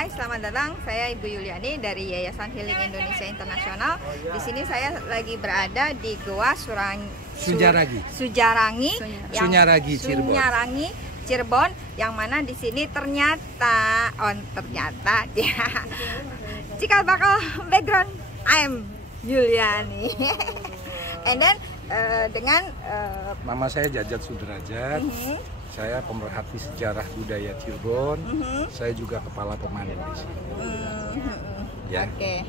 Hai, selamat datang. Saya Ibu Yuliani dari Yayasan Healing Indonesia Internasional. Di sini saya lagi berada di Goa Sujarangi, Cirebon, yang mana di sini ternyata cikal bakal background I'm Yuliani. And then dengan nama saya Jajat Sudrajat. Saya pemerhati sejarah budaya Cirebon. Saya juga kepala pemandu di sini. Ya. Oke.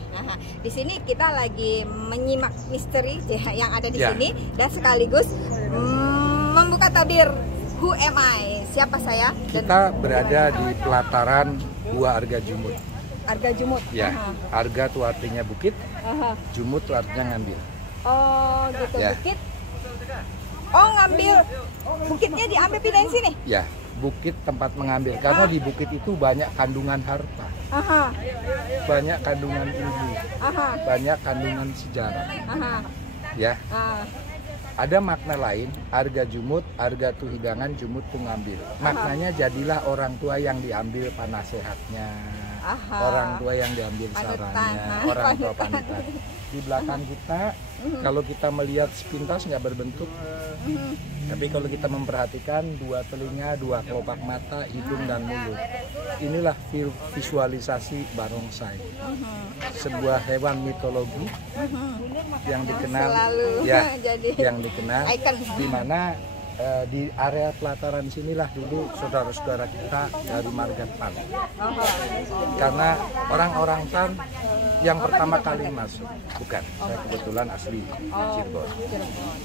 Di sini kita lagi menyimak misteri yang ada di sini dan sekaligus membuka tabir Who am I? Siapa saya? Kita berada di pelataran Gua Arga Jumut. Arga Jumut. Ya. Arga itu artinya bukit. Jumut itu artinya ngambil. Oh, gitu ya. Bukit. Oh, ngambil. Bukitnya diambil pindahin sini? Ya, bukit tempat mengambil. Karena di bukit itu banyak kandungan harta. Banyak kandungan ilmu. Banyak kandungan sejarah. Ya. Ada makna lain, arga jumut, arga tu hidangan, jumut tu ngambil. Maknanya jadilah orang tua yang diambil panasehatnya. Orang tua yang diambil sarannya, orang tua panutan. Di belakang kita, kalau kita melihat sepintas nggak berbentuk, tapi kalau kita memperhatikan dua telinga, dua kelopak mata, hidung dan mulut, inilah visualisasi barongsai, sebuah hewan mitologi yang dikenal, yang dikenal, di mana di area pelataran sinilah dulu saudara-saudara kita dari marga Tan. Karena orang-orang Tan yang pertama kali masuk, bukan, saya kebetulan asli Cirebon.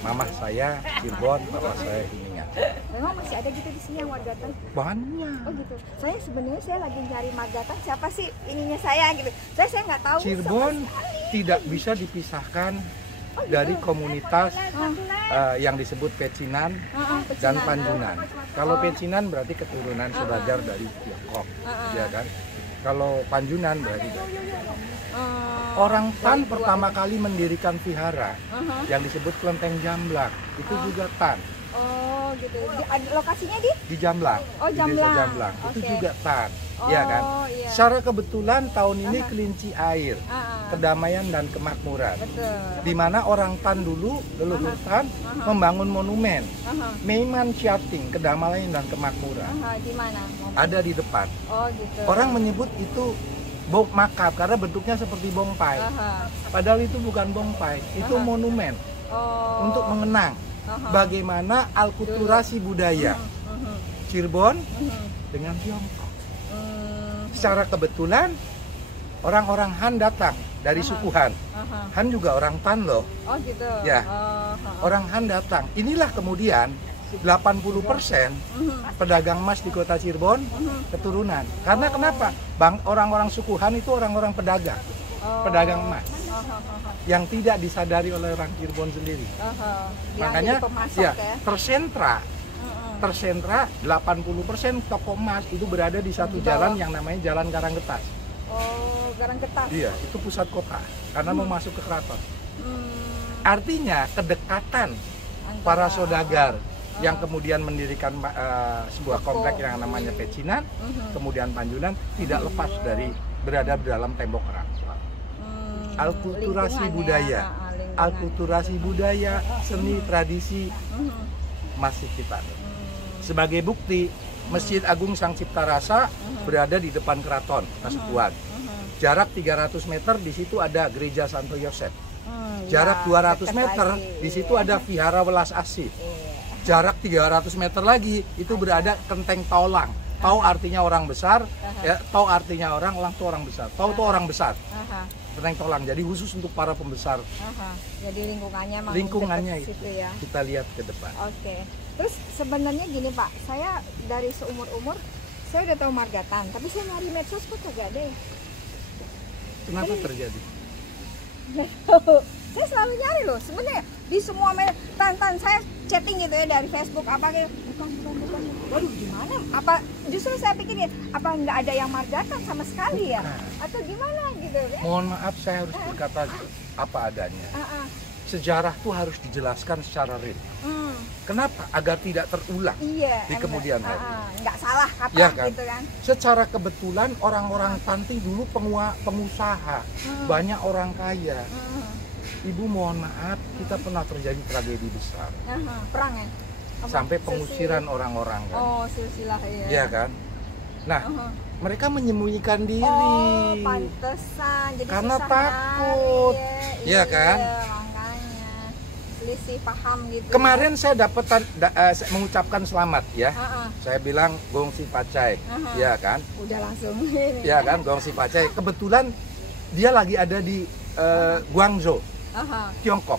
Mama saya Cirebon, bapak saya Kuningan. Memang masih ada gitu di sini yang warga Tan? Banyak. Oh gitu. Saya lagi cari marga Tan, siapa sih ininya saya gitu. Saya nggak tahu. Cirebon tidak bisa dipisahkan dari komunitas yang disebut Pecinan dan Panjunan. Kalau Pecinan berarti keturunan Sebajar dari Tiongkok, ya kan? Kalau Panjunan berarti orang Tan pertama kali mendirikan vihara yang disebut Kelenteng Jamblak, itu juga Tan. Oh gitu. Lokasinya di Jamblak. Oh, Jamblak. Desa Jamblak. Itu juga Tan. Ya kan? Iya. Secara kebetulan tahun ini kelinci air, kedamaian dan kemakmuran. Di mana orang Tan dulu, leluhur Tan membangun monumen. Meiman Syating, kedamaian dan kemakmuran. Di mana? Ada di depan. Oh gitu. Orang menyebut itu bong makap karena bentuknya seperti bongpai. Padahal itu bukan bongpai, itu monumen untuk mengenang bagaimana alkulturasi budaya Cirebon dengan Tiongkok. Secara kebetulan orang-orang Han datang dari suku Han. Han juga orang Tan loh. Oh gitu. Ya. Orang Han datang. Inilah kemudian 80% pedagang emas di kota Cirebon keturunan. Karena kenapa? Orang-orang suku Han itu orang-orang pedagang. Pedagang emas. Yang tidak disadari oleh orang Cirebon sendiri. Makanya tersentra 80% toko emas itu berada di satu jalan yang namanya Jalan Karanggetas. Oh, Karanggetas. Iya, itu pusat kota karena mau masuk ke keraton. Artinya kedekatan para saudagar yang kemudian mendirikan sebuah komplek yang namanya Pecinan, kemudian Panjunan tidak lepas dari berada di dalam tembok erat. Alkulturasi budaya, seni, tradisi masih kita. Sebagai bukti, Masjid Agung Sang Cipta Rasa berada di depan keraton Kasukuan. Jarak 300 meter di situ ada Gereja Santo Yosef. Jarak 200 meter di situ ada Vihara Welas Asih. Jarak 300 meter lagi itu berada Kelenteng Taolang. Tau artinya orang besar, ya, Tau artinya orang itu orang besar. Tau itu orang besar. Kelenteng Taolang. Jadi khusus untuk para pembesar. Jadi lingkungannya itu ya. Kita lihat ke depan. Oke. Terus sebenarnya gini Pak, saya dari seumur-umur saya udah tahu marga Tan, tapi saya nyari medsos kok kagak ada ya. Kenapa terjadi? Saya selalu nyari loh, sebenarnya di semua Tan saya chatting gitu ya dari Facebook apa gitu. Bukan. Waduh, gimana? Apa justru saya pikir ya, apa nggak ada yang marga Tan sama sekali ya? Atau gimana gitu ya? Mohon maaf, saya harus berkata apa adanya. Sejarah tuh harus dijelaskan secara real. Kenapa? Agar tidak terulang Iya, di kemudian hari. Nggak salah kata Ya kan? gitu kan. Secara kebetulan orang-orang Tanting dulu pengusaha, banyak orang kaya. Ibu mohon maaf, kita pernah terjadi tragedi besar. Perang ya? Apa? Sampai pengusiran orang-orang kan. Oh, silsilah ya. Iya kan? Nah, mereka menyembunyikan diri. Oh, pantesan. Jadi Karena susah takut. lari. Iya kan? Makanya selisih paham gitu. Kemarin saya dapat mengucapkan selamat ya. Saya bilang Gongsi Pacai, ya kan? Udah langsung ini. Ya kan, Gongsi Pacai. Kebetulan dia lagi ada di Guangzhou, Tiongkok.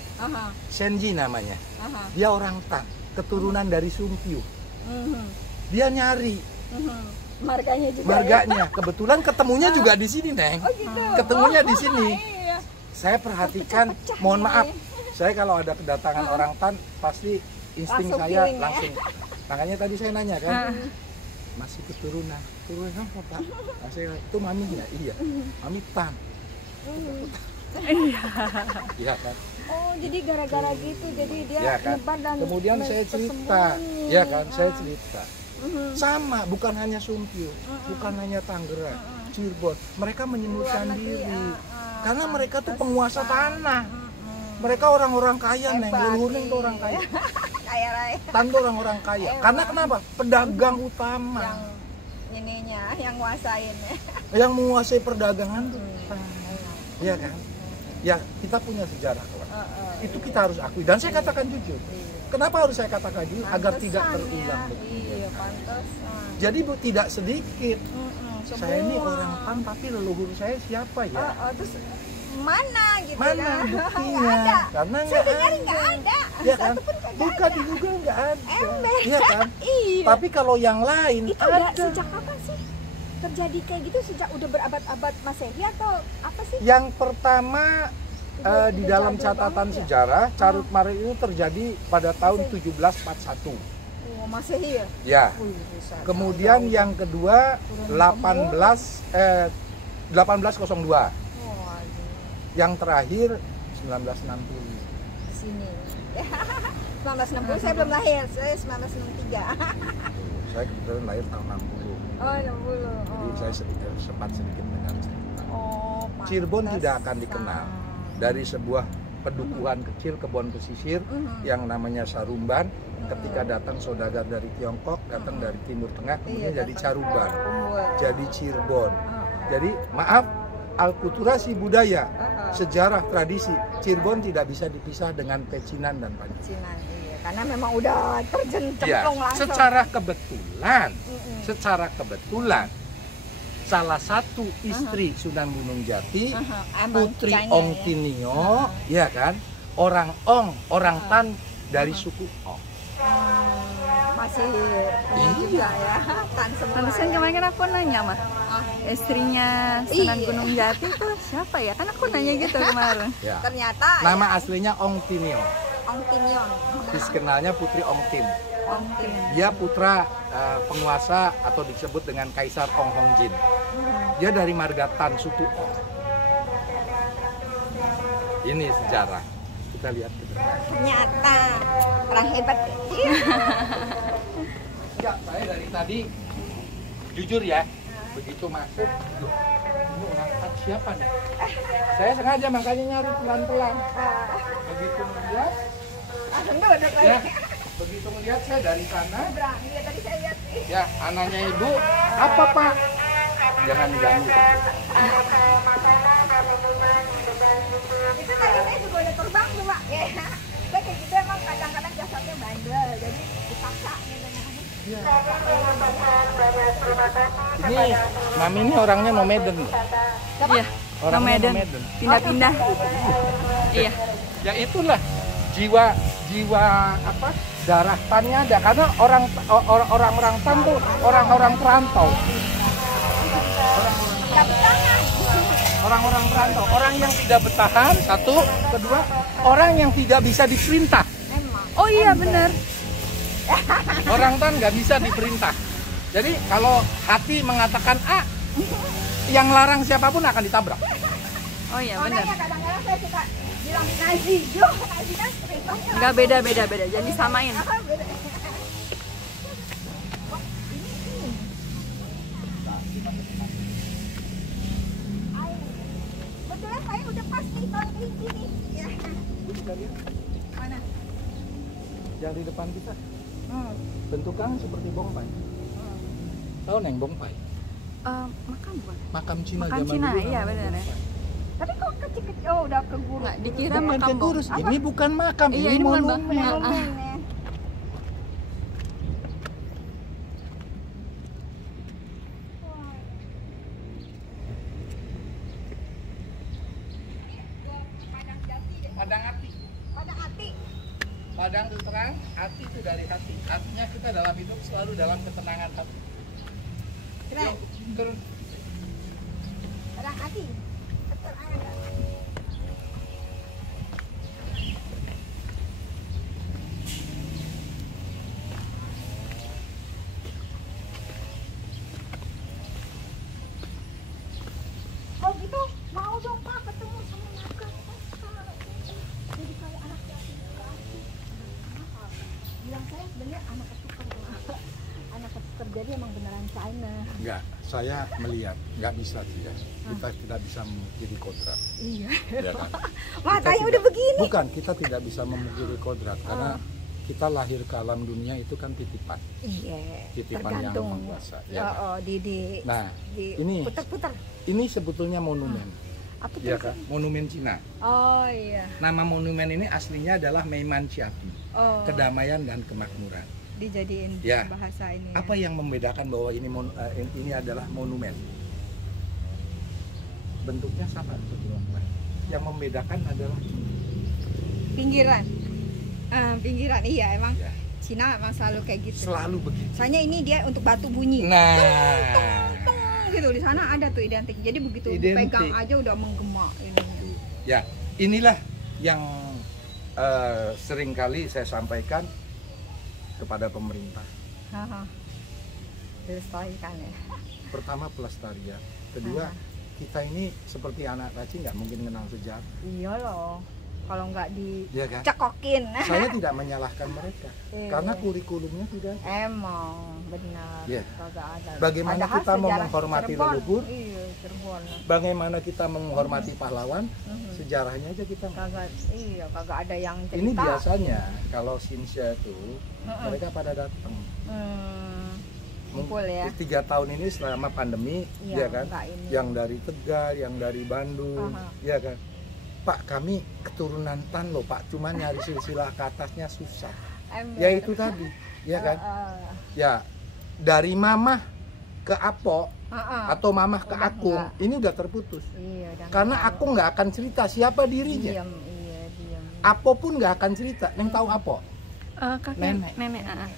Shenji namanya. Dia orang Tang, keturunan dari Sumpyu. Dia nyari Marganya juga. marganya. Kebetulan ketemunya juga di sini, Neng. Oh gitu. Ketemunya di sini. Iya. Saya perhatikan, Pecah-pecah mohon gitu maaf, ya. saya kalau ada kedatangan orang Tan pasti insting Langsung saya feeling ya. langsung. Makanya tadi saya nanya kan, masih keturunan apa Pak? Nah, saya, itu maminya, iya, mami Tan. Iya kan? Oh, jadi gara-gara gitu, jadi dia Ya kan? nyebar dan Kemudian saya cerita, tersembunyi. ya kan? Saya cerita. Sama, bukan hanya Sumpyu, bukan hanya Tangerang, Cirebon. Mereka menyembuhkan Luar negeri, diri. Karena mereka tuh penguasa tanah. Mm-mm. Mereka orang-orang kaya, Neng. Hebat, Leluhurnya itu orang kaya. Kaya raya Tanto orang-orang kaya. Karena kenapa? Pedagang utama. yang ininya, yang nguasain ya. Yang menguasai perdagangan tuh. Iya kan? Ya, kita punya sejarah kawan. Itu kita harus akui. Dan saya katakan jujur. Kenapa harus saya katakan jujur? Agar tidak terulang. Iya, pantesan. Jadi Bu, tidak sedikit. Saya ini Semua. orang Tang, tapi leluhur saya siapa ya? Terus mana gitu Mana kan? buktinya? Nggak ada. Karena Saya nggak dengar ada. nggak ada. Ya kan? Satu pun kagak Buka ada. di Google nggak ada. Ember. Iya kan? Iya. Tapi kalau yang lain Itu udah ada. sejak kapan sih terjadi kayak gitu? Sejak udah berabad-abad Masehi atau apa sih? Yang pertama di Udah dalam jadul catatan banget ya? sejarah, Carut Marut itu terjadi pada tahun 1741. Oh, Masehi ya? Ya. Wih, bisa. Kemudian yang kedua 1802. Oh, Yang terakhir 1960. di sini. 1960 saya belum lahir, saya 1963. Saya kebetulan lahir tahun 60. Oh, 60. Jadi saya sempat sedikit dengar cerita. Oh, Cirebon pantesan. tidak akan dikenal dari sebuah pedukuhan kecil kebun pesisir yang namanya Sarumban. Ketika datang saudagar dari Tiongkok, datang dari Timur Tengah, kemudian jadi Caruban, jadi Cirebon. Jadi maaf, alkulturasi budaya, sejarah, tradisi Cirebon tidak bisa dipisah dengan pecinan dan panci. Cinan, iya. Karena memang udah terjun Ya, cemplung langsung. secara kebetulan salah satu istri Sunan Gunung Jati, Emang Putri kayaknya Ong ya. Tinio, ya kan? Orang Ong, orang Tan dari suku Ong. Masih juga ya, tan semua. Pantesan kemarin kan aku nanya mah, istrinya Sunan Iya. Gunung Jati itu siapa ya? Kan aku nanya gitu kemarin. Ya. Ternyata Nama ya, aslinya Ong Tinio. Ong Tinion. Dikenalnya Putri Ong Tin. Ong Tin. Dia putra penguasa atau disebut dengan Kaisar Ong Hongjin. Dia dari marga Tan, suku Ong. Ini sejarah. Kita lihat ke depan. Ternyata orang hebat. Iya. Ya, saya dari tadi jujur ya, begitu masuk, loh, ini orang Tan siapa nih? Saya sengaja makanya nyari pelan-pelan. Begitu melihat, Duduk lagi. ya, begitu melihat saya dari sana, Berani ya tadi saya lihat. ya, anaknya ibu, apa Pak? Jangan diganggu. Itu tadi saya juga udah terbang tuh Pak. Ya. Saya kayak gitu emang kadang-kadang jasadnya bandel, jadi dipaksa gitu. Ini Mami ini orangnya nomaden loh. Iya, Orangnya nomaden. nomaden. Pindah-pindah. Iya. Ya itulah jiwa apa darah Tannya ada karena orang-orang Tan tuh orang-orang perantau. Orang-orang perantau, orang yang tidak bertahan, satu, kedua, orang yang tidak bisa diperintah. Oh iya bener. Orang Tan nggak bisa diperintah. Jadi kalau hati mengatakan A, yang larang siapapun akan ditabrak. Oh iya bener. Makanya kadang-kadang saya suka bilang Nazi, yo Nazi kan ceritanya. Enggak, beda. Jadi samain. Beda. Kebetulan saya udah pas nih tahun kelinci nih. Ya. Mana? Yang di depan kita bentukannya seperti bongpai. Tahu neng bongpai? Makam bukan? Makam Cina Makam zaman Cina, dulu iya namanya benar ya. bongpai. Tapi kok kecil-kecil, oh udah kegurus. Nggak, dikira Bukan makam kegurus, Apa? ini bukan makam, Iya, ini ini bukan monumen. makam. Monumen ya. Padang hati. Padang hati. Padang itu terang, hati itu dari hati. Artinya kita dalam hidup selalu dalam ketenangan hati. Keren. Yuk, turun. Padang hati. Keterangan. Oh gitu, mau dong Pak ketemu sama Naga. Jadi kayak anak yatim piatu. Bilang saya sebenarnya anak ketuker. Anak ketuker, jadi emang beneran China. Enggak, saya melihat nggak bisa tidak. Kita tidak bisa memukiri kodrat. Iya. Ya kan? Matanya Kita udah begini. Bukan, kita tidak bisa memukiri kodrat karena kita lahir ke alam dunia itu kan titipan. Iya. Titipan yang Tergantung. Maha Kuasa, ya Ya, kan? oh, di Nah, ini putar-putar. ini sebetulnya monumen. Apa tuh? Ya kan? Monumen Cina. Oh iya. Nama monumen ini aslinya adalah Meiman Ciati, Oh. kedamaian dan kemakmuran. Dijadiin Ya. bahasa ini. Apa yang membedakan bahwa ini adalah monumen? Bentuknya sama seperti bongkai. Yang membedakan adalah Pinggiran. Pinggiran iya emang. ya, Cina emang selalu kayak gitu. selalu begitu. Soalnya ini dia untuk batu bunyi. Nah, Tung, gitu di sana ada tuh identik. Jadi begitu Identik. pegang aja udah menggema ini. ya inilah yang seringkali saya sampaikan kepada pemerintah. Haha. Dilestarikan ya. Pertama pelestarian, kedua kita ini seperti anak kecil nggak mungkin kenal sejarah, Iya loh. Kalau nggak ya kan? dicekokin. Saya tidak menyalahkan mereka Iya. karena kurikulumnya tidak. Emang benar. Iya. Kagak ada. Bagaimana Padahal kita mau sejarah menghormati Cirebon. leluhur? Iya, Cirebon. Bagaimana kita menghormati pahlawan? Sejarahnya aja kita nggak. Kagak ada yang cerita. Ini biasanya kalau Sinsya itu mereka pada datang. Kumpul ya. 3 tahun ini selama pandemi, Iya, ya kan? enggak ini. Yang dari Tegal, yang dari Bandung, ya kan? Pak, kami keturunan Tan loh Pak, cuma nyari silsilah ke atasnya susah. Ya itu tadi, ya kan? Ya, dari mamah ke Apo atau mamah ke Udah Akung, enggak. ini udah terputus. Iya, udah Karena enggak. Akung nggak akan cerita siapa dirinya. Diam, iya, diam. Apo pun nggak akan cerita. Neng tahu Apo? Nenek.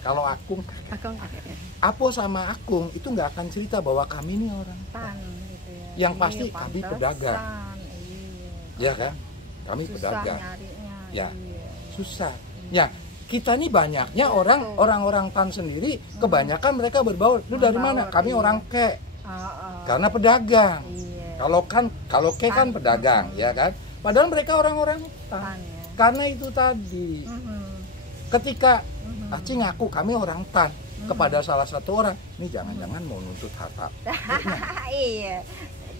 Kalau Akung, Akang kakeknya. Apo sama Akung itu nggak akan cerita bahwa kami ini orang Tan, gitu ya. Yang Iya, pasti kami pantesan, pedagang. Iya. ya kan? Kami Susah pedagang. nyarinya. Ya. Iya. Susah. Ya, kita ini banyaknya orang-orang Tan sendiri, kebanyakan mereka berbaur. Lu dari mana? Berbaur, Kami iya. orang Ke. Ah, Karena pedagang. iya. Kalau Ke kan pedagang, ya kan? Padahal mereka orang-orang Tan. Tan ya. Karena itu tadi, ketika Aci ngaku kami orang Tan kepada salah satu orang, ini jangan-jangan mau nuntut harta. Iya.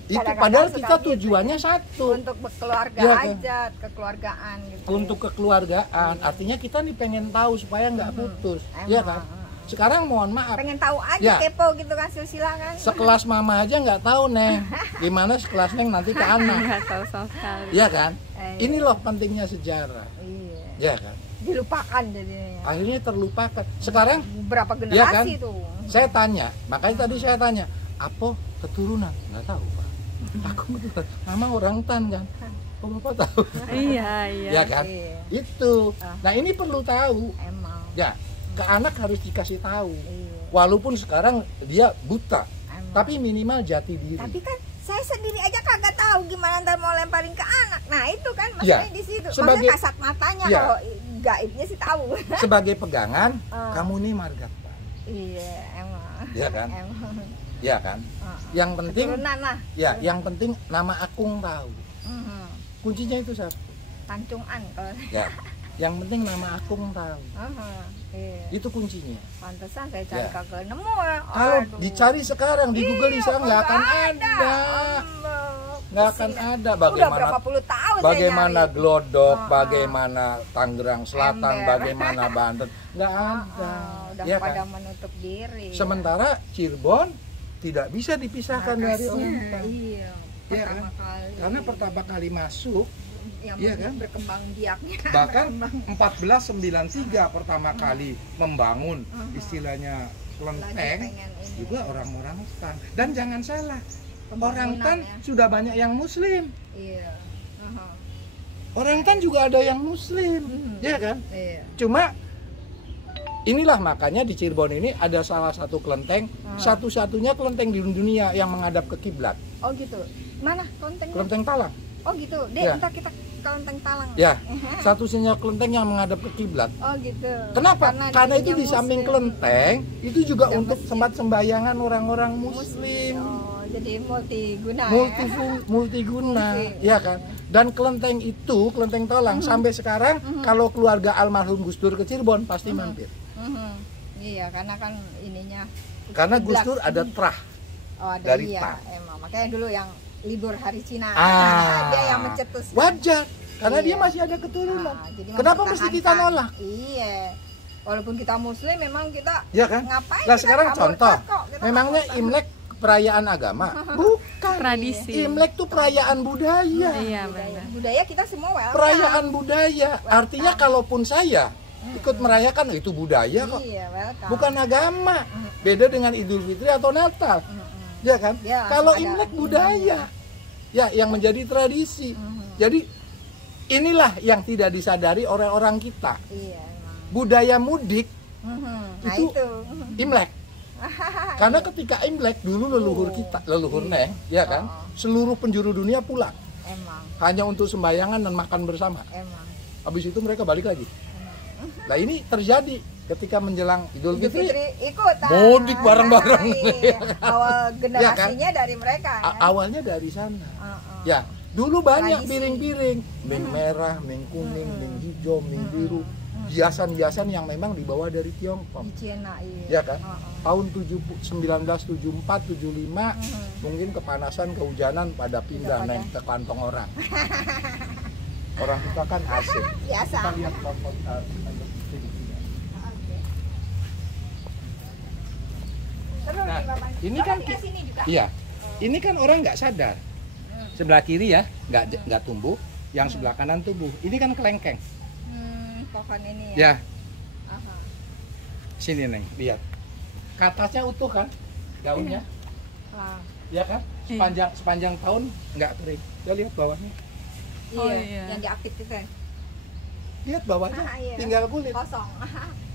Itu Kadang-kadang padahal suka kita gitu tujuannya ya. satu, Untuk berkeluarga Iya, kan? aja, kekeluargaan gitu. untuk kekeluargaan. Artinya kita nih pengen tahu supaya nggak putus, Emang, ya kan? Sekarang mohon maaf, pengen tahu aja Ya. kepo gitu kan silsilah kan. sekelas mama aja nggak tahu Neng, gimana sekelas Neng nanti ke anak, Nggak tahu sama sekali. ya kan? Eh, Ini loh pentingnya sejarah, Iya. ya kan? Dilupakan jadinya. Akhirnya terlupakan. Sekarang Berapa Iya kan? generasi tuh. saya tanya, makanya tadi saya tanya, apa keturunan? Nggak tahu Pak. Aku keturunan, mama orang Tan kan? Oh Bapak tahu, Iya. ya kan? Iya. Itu. Nah ini perlu tahu, Emang. ya. Ke anak harus dikasih tahu. Iya. Walaupun sekarang dia buta, Emang. tapi minimal jati diri. Tapi kan saya sendiri aja kagak tahu gimana ntar mau lemparin ke anak. Nah itu kan Ya, maksudnya di situ. sebagai- Maksudnya kasat matanya Ya. kalau gaibnya sih tahu. Sebagai pegangan, Ah. kamu nih margata, Iya emang. ya kan? Emang. Ya kan? Ah. Yang penting, Keturunan lah. ya, yang penting nama Akung tahu. Mhm. Kuncinya itu satu. Tancungan kalau. Ya. Yang penting nama Akung tahu. Iya. Itu kuncinya. Pantesan saya cari Ya. kagak nemu ya. Kalau Aduh. dicari sekarang di Google Iya, sekarang nggak akan kagak ada. Ambek. Nggak akan Pusing. ada. Udah berapa puluh tahun Bagaimana saya nyari. Glodok, bagaimana Tangerang Selatan, Ember. bagaimana Banten, nggak ada. Udah Ya pada kan? menutup diri. Sementara Cirebon tidak bisa dipisahkan dari Markasnya, Oriental. Iya. Iya Pertama kan? kali. Karena pertama kali masuk, yang iya kan? berkembang biaknya. bahkan 1493 pertama kali membangun istilahnya kelenteng Pengen ini. juga orang-orang Stan. Dan jangan salah, orang Pembangunan, Tan ya. sudah banyak yang Muslim. Iya. Orang Tan juga ada yang Muslim, ya kan? Iya. Cuma inilah makanya di Cirebon ini ada salah satu kelenteng, satu-satunya kelenteng di dunia yang menghadap ke kiblat. Oh gitu. Mana kelentengnya? Kelenteng Talang. Oh gitu. Dek, Ya. ntar kita kelenteng Talang. Ya, satu-satunya kelenteng yang menghadap ke kiblat. Oh gitu. Kenapa? Karena itu dirinya di samping Muslim. kelenteng itu juga Ada untuk masjid. tempat sembayangan orang-orang Muslim. Oh, jadi multiguna Multiguna, Fungsi. ya kan? Dan kelenteng itu, kelenteng Talang sampai sekarang kalau keluarga almarhum Gus Dur ke Cirebon pasti mampir. Iya, karena kan ininya. Karena Gus kiblat. Dur ada trah. Oh, ada dari iya, Ta. emang. Makanya dulu yang libur hari Cina, Ah, dia yang mencetus. wajar, karena Iya. dia masih ada keturunan. Jadi Kenapa mesti kita mempertahankan. nolak? Iya. Walaupun kita Muslim, memang kita Ya kan? ngapain? Lah kita sekarang nggak contoh, murtad kok, kita memangnya nggak murtad. Imlek perayaan agama? Bukan. Tradisi. Imlek tuh perayaan budaya. Iya budaya. benar. Budaya kita semua welcome. Perayaan budaya. Artinya kalaupun saya ikut merayakan itu budaya kok, Iya, welcome. bukan agama. Beda dengan Idul Fitri atau Natal. Ya kan? Ya, Kalau ada Imlek ininya. budaya. Ya, yang menjadi tradisi. Jadi inilah yang tidak disadari oleh orang kita. Iya, emang. Budaya mudik Nah Itu- itu. Imlek. Karena ketika Imlek dulu leluhur kita, leluhur Neng, ya kan? Seluruh penjuru dunia pulang Emang, hanya untuk sembayangan dan makan bersama. emang. Habis itu mereka balik lagi. Nah, ini terjadi ketika menjelang Idul Idul Fitri. Fitri ikutan. Mudik bareng-bareng. Iya. Awal generasinya Ya kan? dari mereka. Ya. Awalnya dari sana. Uh-uh. Ya, dulu banyak Tradisi. piring-piring, mie merah, mie kuning, mie hijau, mie biru, hiasan-hiasan yang memang dibawa dari Tiongkok. Di Cina, iya. Ya kan? Uh-uh. Tahun 1974, 75 mungkin kepanasan, kehujanan pada pindah Udah neng ke kantong orang. Orang kita kan asik. Biasa. Kita lihat foto Terus Nah, nih, Bapak. ini Bapak kan tinggal sini juga. Iya, ini kan orang nggak sadar. Sebelah kiri ya nggak tumbuh, yang sebelah kanan tumbuh. Ini kan kelengkeng. Pohon ini ya. Ya, Aha. sini neng, lihat. Ke atasnya utuh kan, daunnya, Ah, ya kan? Sepanjang tahun nggak kering. Kita lihat bawahnya. iya, Oh, iya. yang diaktif itu ya. Lihat bawahnya, Iya. tinggal kulit. Kosong.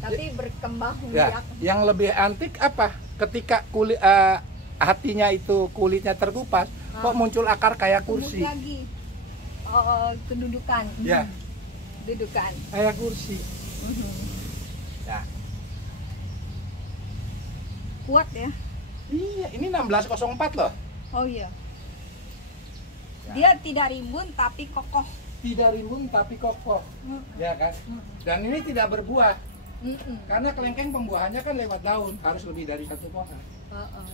Tapi berkembang Ya, biak. yang lebih antik apa? Ketika kulit hatinya itu kulitnya terkupas, kok muncul akar kayak Tumbuh kursi. lagi. Oh, kedudukan. Ya, Dudukan. kayak kursi. Ya, Kuat ya. iya, ini 1604 loh. Oh iya. Ya. Dia tidak rimbun tapi kokoh. Tidak rimbun tapi kokoh, ya kan? Dan ini tidak berbuah, karena kelengkeng pembuahannya kan lewat daun, harus lebih dari satu pohon.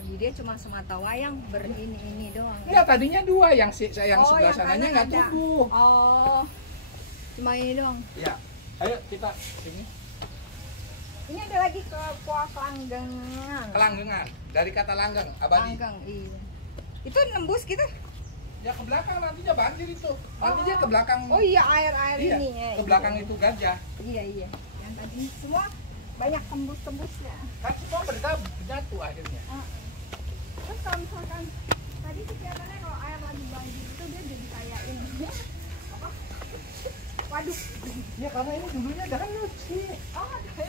Jadi dia cuma semata wayang berini doang. Enggak, tadinya dua, yang Oh, sebelah yang sananya kanan nggak ada. tumbuh. Oh, cuma ini doang. Ya, ayo kita sini. Ini ada lagi ke kuah kelanggengan. Kelanggengan, dari kata langgeng, abadi. Langgeng, iya. Itu nembus gitu. Ya ke belakang nantinya banjir itu. Nantinya ke belakang. Oh iya, air Iya, ini ya. ke belakang itu gajah. Iya. Yang tadi semua banyak tembus-tembusnya. Kan semua berjatuh akhirnya. Terus kalau misalkan tadi sih kelihatannya kalau air lagi banjir itu dia jadi kayak ini. Apa? Waduk. Ya karena ini dulunya danau sih. Oh, ada ya.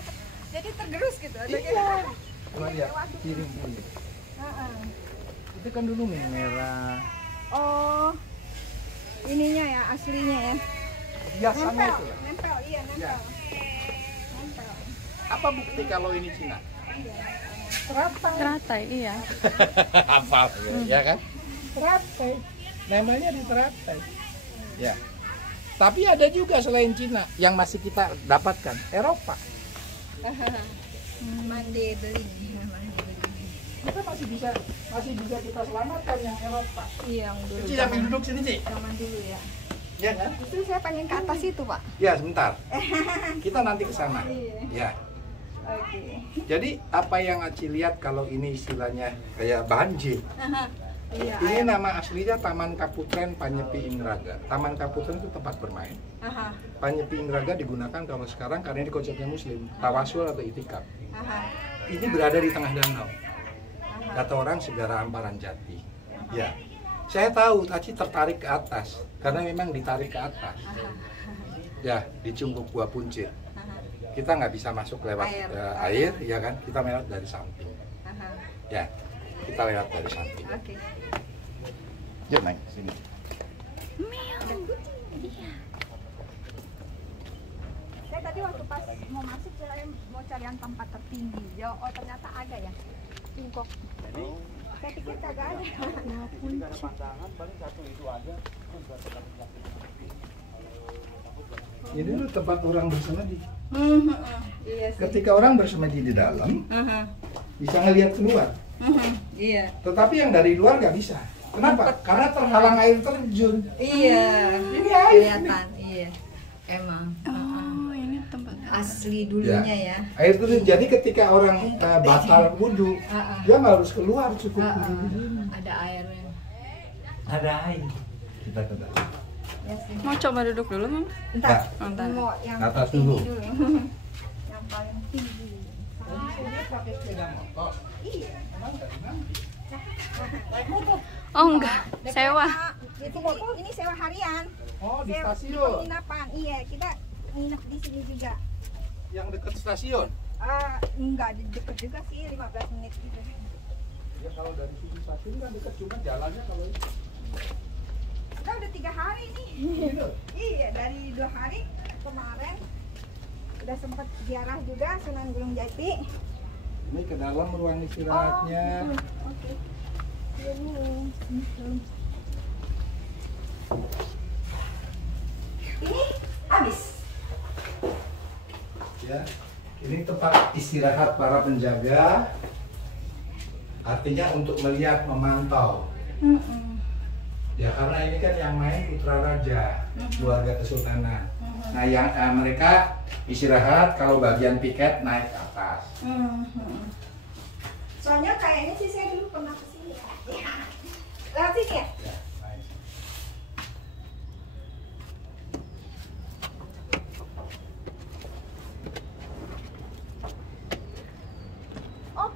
Jadi tergerus gitu. Ada Iya. kayak- Coba lihat, piring kulit. Heeh. Itu kan dulu merah. Oh, ininya ya, aslinya ya. Biasanya Nempel, itu. nempel, iya nempel. Ya. Nempel. Apa bukti kalau ini Cina? Teratai. Teratai, iya. Hafal ya kan? Teratai. Namanya di teratai. Ya. Tapi ada juga selain Cina yang masih kita dapatkan, Eropa. Mandi beli. Kita masih bisa kita selamatkan yang Eropa. Iya, yang dulu. Cici sambil duduk sini, Ci. Zaman dulu ya. Ya kan? Justru saya pengen ke atas itu, Pak. Ya, sebentar. Kita nanti ke sana. Iya. Ya. Oke. Jadi apa yang Aci lihat kalau ini istilahnya kayak banjir. Iya. Ini nama aslinya Taman Kaputren Panyepi Ingraga. Taman Kaputren itu tempat bermain. Panyepi Ingraga digunakan kalau sekarang karena ini konsepnya Muslim, tawasul atau itikaf. Ini berada di tengah danau. Kata orang Segara Amparan Jati. Ya, saya tahu Aci tertarik ke atas karena memang ditarik ke atas. Ya, di Cungkup Gua Puncir. Kita nggak bisa masuk lewat air, ya kan? Kita lewat dari samping. Ya, kita lewat dari samping. Oke. Yuk naik sini. Saya tadi waktu pas mau masuk saya mau cari yang tempat tertinggi. Ya, oh ternyata ada ya. Cungkok. Saya pikir kagak ada. Ini dulu tempat orang bersemedi. Iya sih. Ketika orang bersemedi di dalam, bisa ngelihat keluar. Iya. Tetapi yang dari luar nggak bisa. Kenapa? Karena terhalang air terjun. Iya. Ini air. Kelihatan. Iya. Emang. Oh, ini tempat Asli dulunya ya. Air terjun. Jadi ketika orang batal wudhu, dia nggak harus keluar, cukup wudhu di sini. Ada airnya. Ada air. Kita ke dalam. Ya sih. Mau coba duduk dulu, Mam? Entar. Entar. Mau yang Atas tinggi dulu. Yang paling tinggi. Ini pakai sepeda motor. Iya. Oh, enggak. Sewa. Itu ini sewa harian. Oh, di Sewa- stasiun. Penginapan. Iya, kita nginep di sini juga. Yang dekat stasiun. Enggak deket juga sih, 15 menit gitu. Ya kalau dari sini stasiun kan dekat, cuma jalannya kalau itu. Kita udah 3 hari nih. Gitu. Iya, dari 2 hari kemarin udah sempet ziarah juga Sunan Gunung Jati. Ini ke dalam ruang istirahatnya. Oke. Ini habis. Ya, ini tempat istirahat para penjaga. Artinya untuk melihat, memantau. Ya karena ini kan yang main putra raja, keluarga kesultanan. Nah yang mereka istirahat, kalau bagian piket naik ke atas. Soalnya kayaknya sih saya dulu pernah kesini. Ya. Lewat sini ya? Ya, naik. Oh.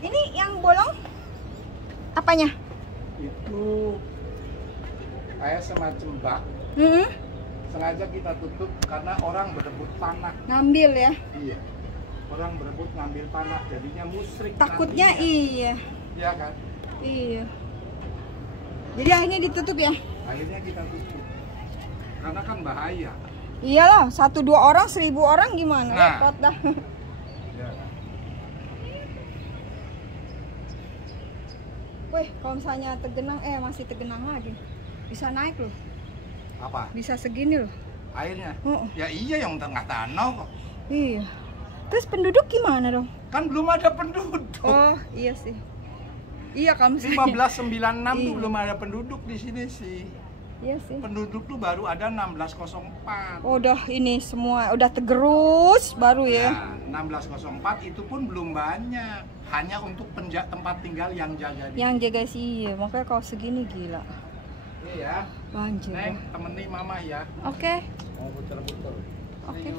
Ini yang bolong apanya? Itu kayak semacam bak. Sengaja kita tutup karena orang berebut tanah. Ngambil ya. Iya. Orang berebut ngambil tanah, jadinya musyrik. Takutnya nantinya. iya. Iya kan? Iya. Jadi akhirnya ditutup ya? Akhirnya kita tutup. Karena kan bahaya. Iyalah, 1-2 orang, 1000 orang gimana? Nah. Repot dah. Ya. Wih, kalau misalnya tergenang, masih tergenang lagi. Bisa naik loh. Apa? Bisa segini loh. Airnya? Oh. Ya iya yang tengah danau kok. Iya. Terus penduduk gimana dong? Kan belum ada penduduk. Oh, iya sih. Iya kalau misalnya. 1596 tuh Iya. belum ada penduduk di sini sih. Iya sih. Penduduk tuh baru ada 1604. Oh, udah ini semua udah tergerus baru ya. Nah, 1604 itu pun belum banyak. Hanya untuk tempat tinggal yang jaga. Yang jaga sih, iya. Makanya kalau segini gila. Iya. Banjir. Neng, temeni mama ya. Oke. Mau puter-puter. Oke.